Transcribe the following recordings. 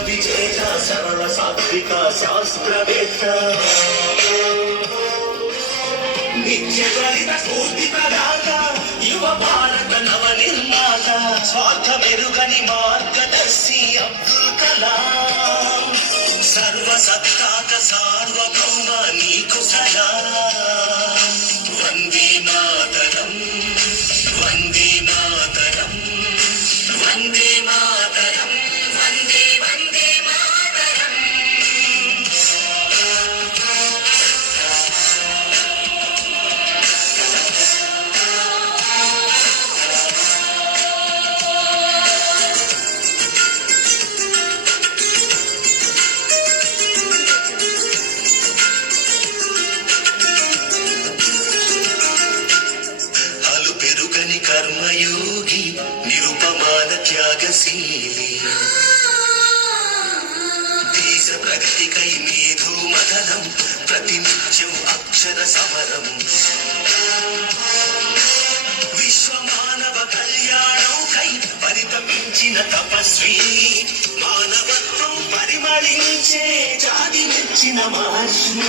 విజేత సరళ సాత్విక శాస్త్రవేత్త నిత్య త్వరిత స్ఫూర్తి ప్రదాత యువ భారత నవ నిర్మాత స్వార్థ మెరుగని మార్గదర్శి అబ్దుల్ కలాం సర్వసత్తాక సార్వభౌమ నీకు సలాం వందే మాతరం వందే మాతరం వందే మాతరం వందే వందే మాతరం అలు పెరుగని కర్మయోగి నిరుపమాన త్యాగశీలి దేశ ప్రగతికై మేధో మదనం ప్రతినిత్యం అక్షర సమరం విశ్వమానవ కళ్యాణంకై పరితపించిన తపస్వి మానవత్వం పరిమళించే జాతి మెచ్చిన మహర్షి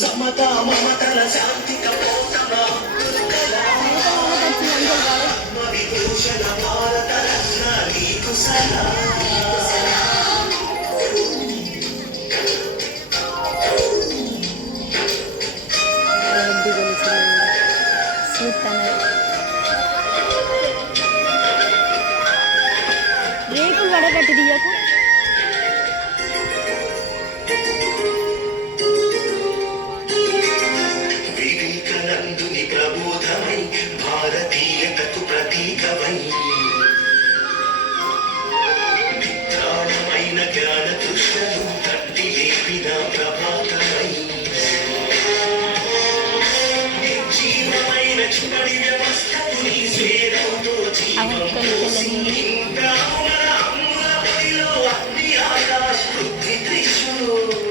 సమతా మమతల శాంతి కపోతమ అబ్దుల్ కలాం విభూషణ భారత రత్న నీకు సలాం రేకులు వడగట్టి దియ్యకు వివేకానందుని ప్రబోధమై భారతీయతకు ప్రతీకమై విత్రాణమైన జ్ఞాన తృష్ణను తట్టి లేపిన ప్రభాతమై నిర్జీవమైన చుమడి వ్యవస్థకు నీ స్వేదంతో జీవం పోసి నింపావు మన అమ్ముల బడిలో అగ్ని ఆకాశ పృథ్వీ త్రిశూలం